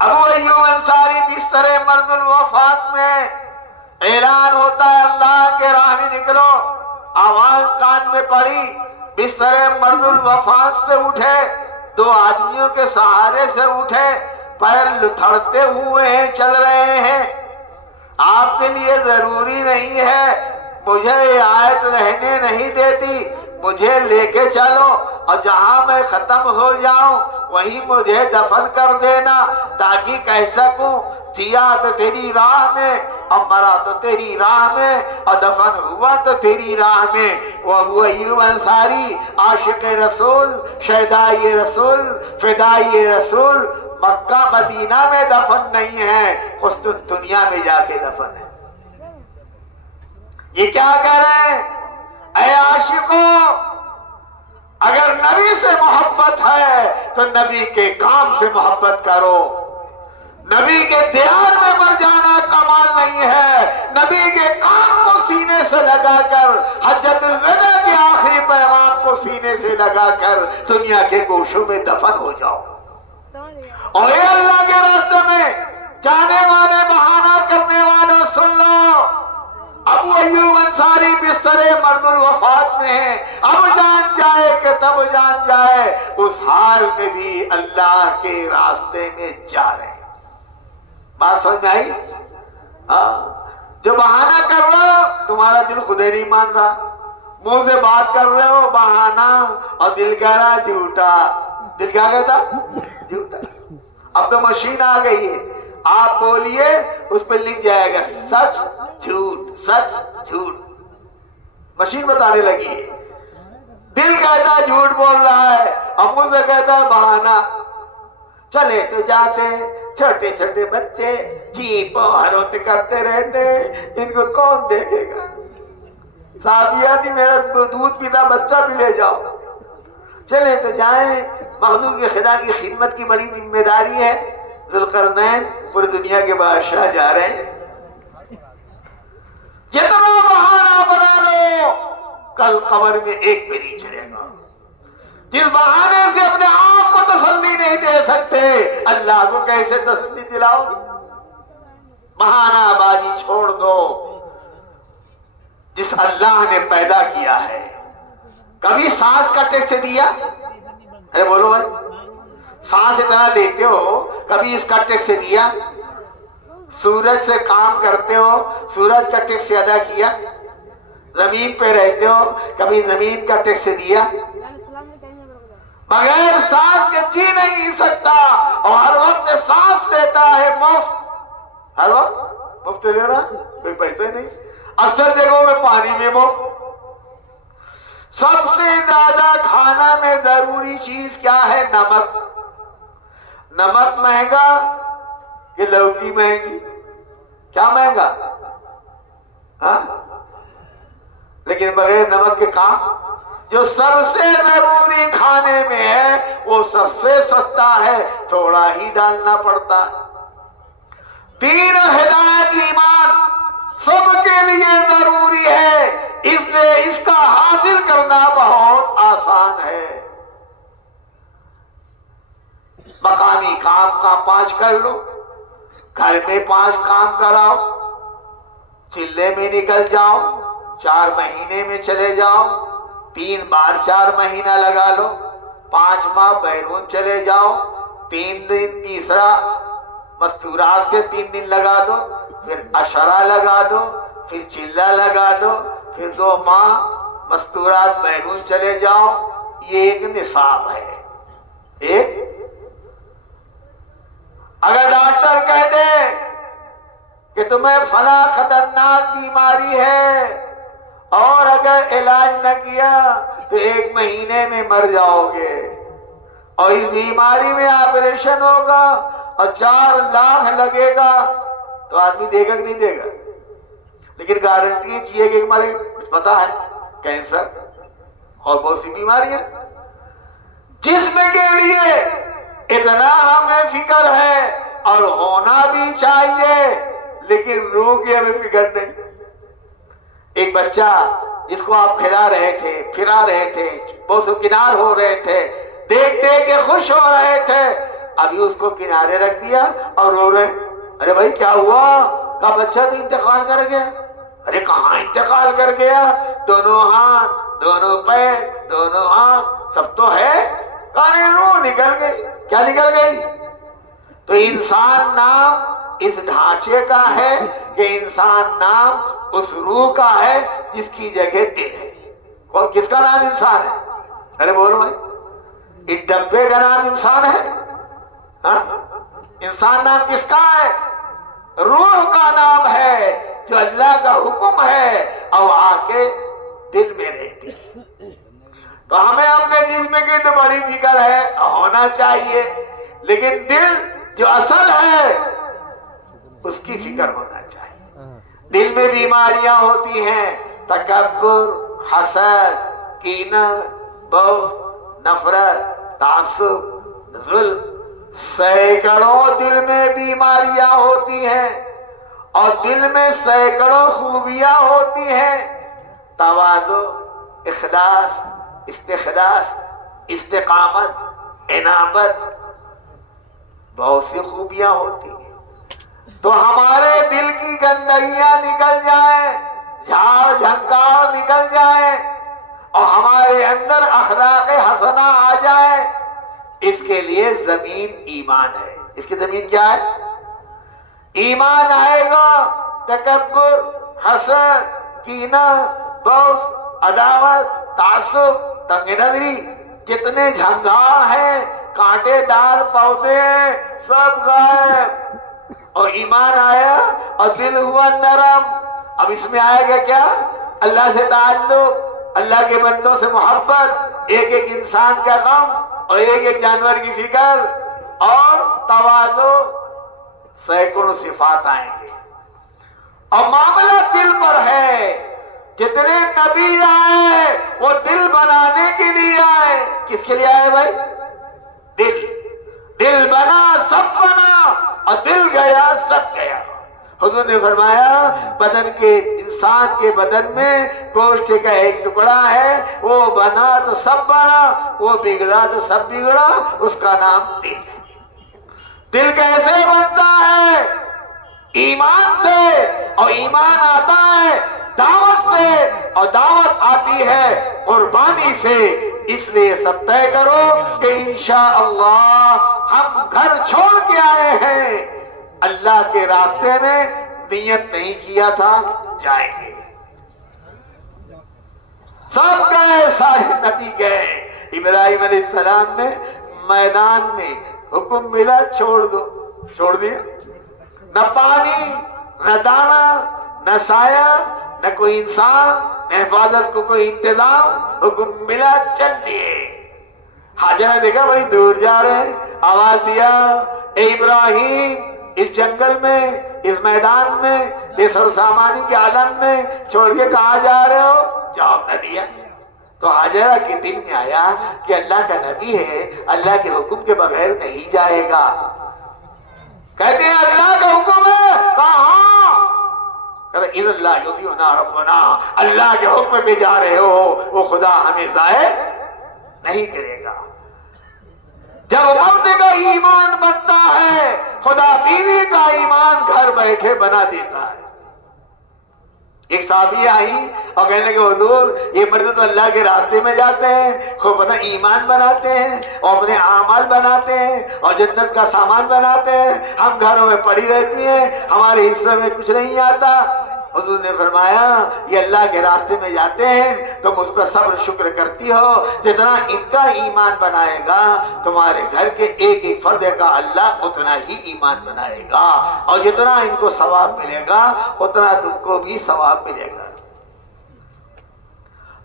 ابو ایوب انصاری بستر مرض الوفات میں اعلان ہوتا ہے اللہ کے راہ میں نکلو، آواز کان میں پڑی، بستر مرض الوفات سے اٹھے، دو آدمیوں کے سہارے سے اٹھے، پیر لتھڑتے ہوئے ہیں، چل رہے ہیں۔ آپ کے لیے ضروری نہیں ہے، مجھے یہ آیت رہنے نہیں دیتی، مجھے لے کے چلو اور جہاں میں ختم ہو جاؤں وہیں مجھے دفن کر دینا تاکہ کہہ سکوں جیا تو تیری راہ میں اور مرا تو تیری راہ میں اور دفن ہوا تو تیری راہ میں۔ وہ ابو ایوب انصاری عاشق رسول، شہدائے رسول، فدائے رسول، مکہ مدینہ میں دفن نہیں ہے، اس دنیا میں جا کے دفن ہے۔ یہ کیا کہہ رہے ہیں؟ اے عاشقوں، اگر نبی سے محبت ہے تو نبی کے کام سے محبت کرو۔ نبی کے دیار میں مر جانا کمال نہیں ہے، نبی کے کام کو سینے سے لگا کر، حجت الوداع کے آخری پیغام کو سینے سے لگا کر دنیا کے گوشوں میں دفن ہو جاؤ۔ اور اے اللہ کے راستے میں جانے والے، بہانہ کرنے والوں، سن لو، ابو ایوب انصاری بستر مرض الوفات میں ہیں، اب جان جائے کہ تب جان جائے، اس حال میں بھی اللہ کے راستے میں جا رہے ہیں۔ بات سمجھ میں آئی؟ جو بہانہ کر رہے ہو تمہارا دل خودے نہیں مان رہا، منہ سے بات کر رہے ہو بہانہ اور دل کہہ رہا جھوٹا۔ دل کیا کہتا؟ جھوٹا۔ اب تو مشین آ گئی ہے، آپ بولیے اس پہ لکھ جائے گا سچ جھوٹ، سچ جھوٹ، مشین بتانے لگی ہے۔ دل کہتا ہے جھوٹ بول رہا ہے اور منہ سے کہتا ہے بہانہ۔ چلے تو جاتے چھوٹے چھوٹے بچے جیپ ہروت کرتے رہتے، ان کو کون دیکھے گا؟ صحابیہ تھی میرا دودھ پیتا بچہ بھی لے جاؤ۔ چلے تو جائیں، مخلوق کی خدا کی خدمت کی بڑی ذمہ داری ہے۔ ذوالقرنین پوری دنیا کے بادشاہ جا رہے ہیں، جتنا بہانہ بنا لو کل قبر میں ایک بھی نہیں چلے گا۔ جس بہانے سے اپنے آپ کو تسلی نہیں دے سکتے، اللہ کو کیسے تسلی دلاؤ؟ بہانہ بازی چھوڑ دو۔ جس اللہ نے پیدا کیا ہے، کبھی سانس کا ٹیکس دیا؟ ارے بولو بھائی، سانس اتنا لیتے ہو، کبھی اس کا ٹیکس دیا؟ سورج سے کام کرتے ہو، سورج کا ٹیکس ادا کیا؟ زمین پہ رہتے ہو، کبھی زمین کا ٹیکس دیا؟ بغیر سانس کے جی نہیں سکتا، اور ہر وقت سانس لیتا ہے مفت، ہر وقت مفت لے رہا، کوئی پیسے نہیں، اکثر جگہوں میں پانی میں مفت۔ سب سے زیادہ کھانا میں ضروری چیز کیا ہے؟ نمک۔ نمک مہنگا کہ لوکی مہنگی؟ کیا مہنگا؟ ہاں؟ لیکن بغیر نمک کے کام جو سب سے ضروری کھانے میں ہے وہ سب سے سستا ہے، تھوڑا ہی ڈالنا پڑتا ہے۔ دین و ہدایت ایمان سب کے لیے ضروری ہے، اس لیے اس کا حاصل کرنا بہت آسان ہے۔ مقامی کام کا 5 کر لو، گھر میں 5 کام کراؤ، چلے میں نکل جاؤ، 4 مہینے میں چلے جاؤ، 3 بار 4 مہینہ لگا لو، 5 ماہ بیرون چلے جاؤ، 3 دن تیسرا مستورات سے 3 دن لگا دو، پھر عشرہ لگا دو، پھر چلہ لگا دو، پھر 2 ماہ مستورات بیرون چلے جاؤ، یہ ایک نصاب ہے۔ ایک اگر ڈاکٹر کہہ دے کہ تمہیں فلاں خطرناک بیماری ہے اور اگر علاج نہ کیا تو 1 مہینے میں مر جاؤ گے، اور اس بیماری میں آپریشن ہوگا اور 4 لاکھ لگے گا، تو آدمی دے گا کہ نہیں دے گا؟ لیکن گارنٹی چاہیے کہ ہمارے کچھ پتا ہے، کینسر اور بہت سی بیماریاں جسم کے لیے اتنا ہمیں فکر ہے اور ہونا بھی چاہیے، لیکن روح کی ہمیں فکر نہیں۔ ایک بچہ جس کو آپ پھرا رہے تھے، بہت کنار ہو رہے تھے، دیکھ دیکھ کے خوش ہو رہے تھے، ابھی اس کو کنارے رکھ دیا اور رو رہے. ارے بھائی کیا ہوا؟ کہا بچہ تو انتقال کر گیا. ارے کہاں انتقال کر گیا؟ دونوں ہاتھ، دونوں پیر، دونوں آنکھ سب تو ہے. کہاں روح نکل گئی. کیا نکل گئی؟ تو انسان نام اس ڈھانچے کا ہے کہ انسان نام اس روح کا ہے جس کی جگہ دل ہے. اور کس کا نام انسان ہے؟ ارے بولو بھائی، اس ڈبے کا نام انسان ہے؟ ہاں؟ انسان نام کس کا ہے؟ روح کا نام ہے جو اللہ کا حکم ہے اور آ کے دل میں رہتی ہے. تو ہمیں اپنے جسم کی تو بڑی فکر ہے، ہونا چاہیے، لیکن دل جو اصل ہے اس کی فکر ہونا چاہیے. دل میں بیماریاں ہوتی ہیں، تکبر، حسد، کینہ، بغض، نفرت، تعصب، ظلم، سینکڑوں دل میں بیماریاں ہوتی ہیں اور دل میں سینکڑوں خوبیاں ہوتی ہیں. تواضع، اخلاص، استخلاص، استقامت، انابت، بہت سی خوبیاں ہوتی ہیں. تو ہمارے دل کی گندگیاں نکل جائیں، جھاڑ جھنکار نکل جائیں اور ہمارے اندر اخلاق حسنہ آ جائے، اس کے لیے زمین ایمان ہے. اس کی زمین کیا ہے؟ ایمان آئے گا. تکبر، حسد، کینہ، بغض، عداوت، تعصب، تنگ نظری، جتنے جھنگار ہیں، کانٹے دار پودے ہیں، سب غائب. اور ایمان آیا اور دل ہوا نرم. اب اس میں آئے گا کیا؟ اللہ سے تعلق، اللہ کے بندوں سے محبت، ایک ایک انسان کا غم اور ایک ایک جانور کی فکر اور تواضع. سینکڑوں صفات آئیں گے اور معاملہ دل پر ہے. جتنے نبی آئے وہ دل بنانے کے لیے آئے. کس کے لیے آئے بھائی؟ دل. دل بنا سب بنا اور دل گیا سب گیا. حضور نے فرمایا بدن کے، انسان کے بدن میں گوشت کا ایک ٹکڑا ہے، وہ بنا تو سب بنا، وہ بگڑا تو سب بگڑا. اس کا نام دل ہے. دل کیسے بنتا ہے؟ ایمان سے. اور ایمان آتا ہے دعوت سے اور دعوت آتی ہے قربانی سے. اس لیے سب طے کرو کہ انشاءاللہ ہم گھر چھوڑ کے آئے ہیں، اللہ کے راستے میں نیت نہیں کیا تھا جائیں گے. سب گئے، سارے نبی گئے. ابراہیم علیہ السلام نے میدان میں حکم ملا چھوڑ دو، چھوڑ دیا. نہ پانی، نہ دانا، نہ سایہ، نہ کوئی انسان، نہ حفاظت کو کوئی انتظام. حکم ملا چل دیے. حاجرہ نے دیکھا بڑی دور جا رہے ہیں، آواز دیا اے ابراہیم، اس جنگل میں، اس میدان میں، اس سرسامانی کے عالم میں چھوڑ کے کہاں جا رہے ہو؟ جواب نہ دیا. تو حاجرہ کے دل میں آیا کہ اللہ کا نبی ہے، اللہ کے حکم کے بغیر نہیں جائے گا. کہتے ہیں اللہ کا حکم ہے. کہاں؟ کہتے اذ اللہ یضیعنا ربنا، اللہ کے حکم پہ جا رہے ہو، وہ خدا ہمیں ضائع نہیں کرے گا. جب مرد کا ایمان بنتا ہے، خدا بیوی کا ایمان گھر بیٹھے بنا دیتا ہے. ایک صحابی آئی اور کہنے لگے حضور یہ مرد تو اللہ کے راستے میں جاتے ہیں، خوب اپنا ایمان بناتے ہیں اور اپنے اعمال بناتے ہیں اور جنت کا سامان بناتے ہیں، ہم گھروں میں پڑی رہتی ہیں، ہمارے حصے میں کچھ نہیں آتا. حضور نے فرمایا یہ اللہ کے راستے میں جاتے ہیں، تم اس پر صبر شکر کرتی ہو. جتنا ان کا ایمان بنائے گا تمہارے گھر کے ایک ایک فرد کا اللہ اتنا ہی ایمان بنائے گا، اور جتنا ان کو ثواب ملے گا اتنا تم کو بھی ثواب ملے گا.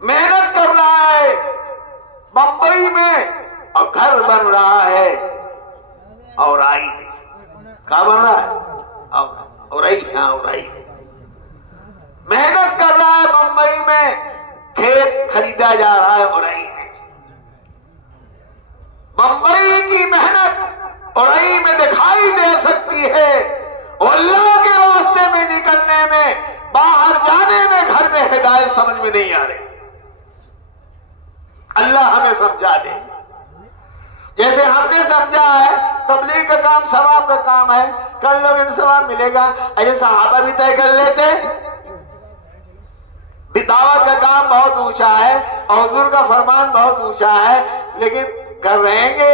محنت کر رہا ہے بمبئی میں اور گھر بن رہا ہے اورائی میں. کہاں بن رہا ہے؟ اورائی. ہاں اورائی. محنت کر رہا ہے بمبئی میں، کھیت خریدا جا رہا ہے اورائی میں. بمبئی کی محنت اورائی میں دکھائی دے سکتی ہے، اور اللہ کے راستے میں نکلنے میں، باہر جانے میں گھر میں ہدایت سمجھ میں نہیں آ رہی. اللہ ہمیں سمجھا دے. جیسے ہم نے سمجھا ہے تبلیغ کا کام ثواب کا کام ہے، کر لو گے ثواب ملے گا، ایسے صحابہ بھی طے کر لیتے۔ دعوت کا کام بہت اونچا ہے اور حضور کا فرمان بہت اونچا ہے، لیکن کر رہیں گے،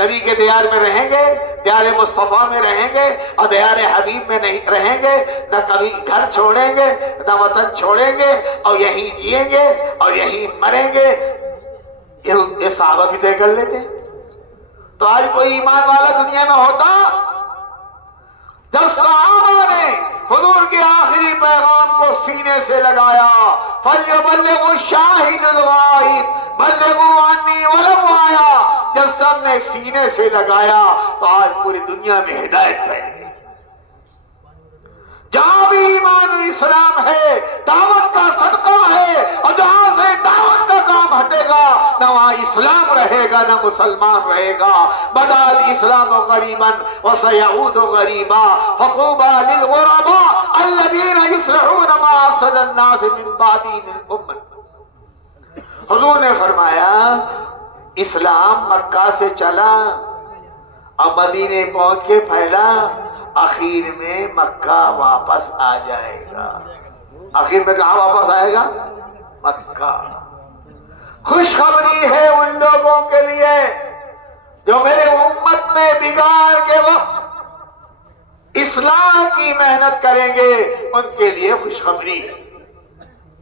نبی کے دیار میں رہیں گے، دیار مصطفیٰ میں رہیں گے اور دیار حبیب میں نہیں رہیں گے، نہ کبھی گھر چھوڑیں گے نہ وطن چھوڑیں گے، اور یہیں جیئیں گے اور یہیں مریں گے، یہ صحابہ بھی طے کر لیتے۔ تو آج کوئی ایمان والا دنیا میں ہوتا؟ جب صحابہ نے حضور کے آخری پیغام کو سینے سے لگایا، فَلْيُبَلِّغُ الشَّاهِدُ الْغَائِبَ بَلِّغُوا عَنِّي وَلَوْ آیَةً، جب سب نے سینے سے لگایا تو آج پوری دنیا میں ہدایت پھیل گئی۔ جہاں بھی ایمان و اسلام ہے دعوت کا صدقہ ہے، اور جہاں سے دعوت کا کام ہٹے گا نہ وہاں اسلام رہے گا نہ مسلمان رہے گا۔ بدا الاسلام غریبا وسيعود غریبا فطوبى للغرباء الذين يصلحون ما افسد الناس من بعدهم الامة۔ حضور نے فرمایا اسلام مکہ سے چلا اور مدینے پہنچ کے پھیلا، آخر میں مکہ واپس آ جائے گا۔ آخر میں کہاں واپس آئے گا؟ مکہ۔ خوشخبری ہے ان لوگوں کے لیے جو میرے امت میں بگاڑ کے وقت اصلاح کی محنت کریں گے، ان کے لیے خوشخبری ہے،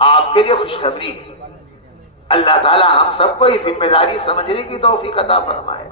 آپ کے لیے خوشخبری ہے۔ اللہ تعالی ہم سب کو یہ ذمہ داری سمجھنے کی توفیق عطا فرمائے۔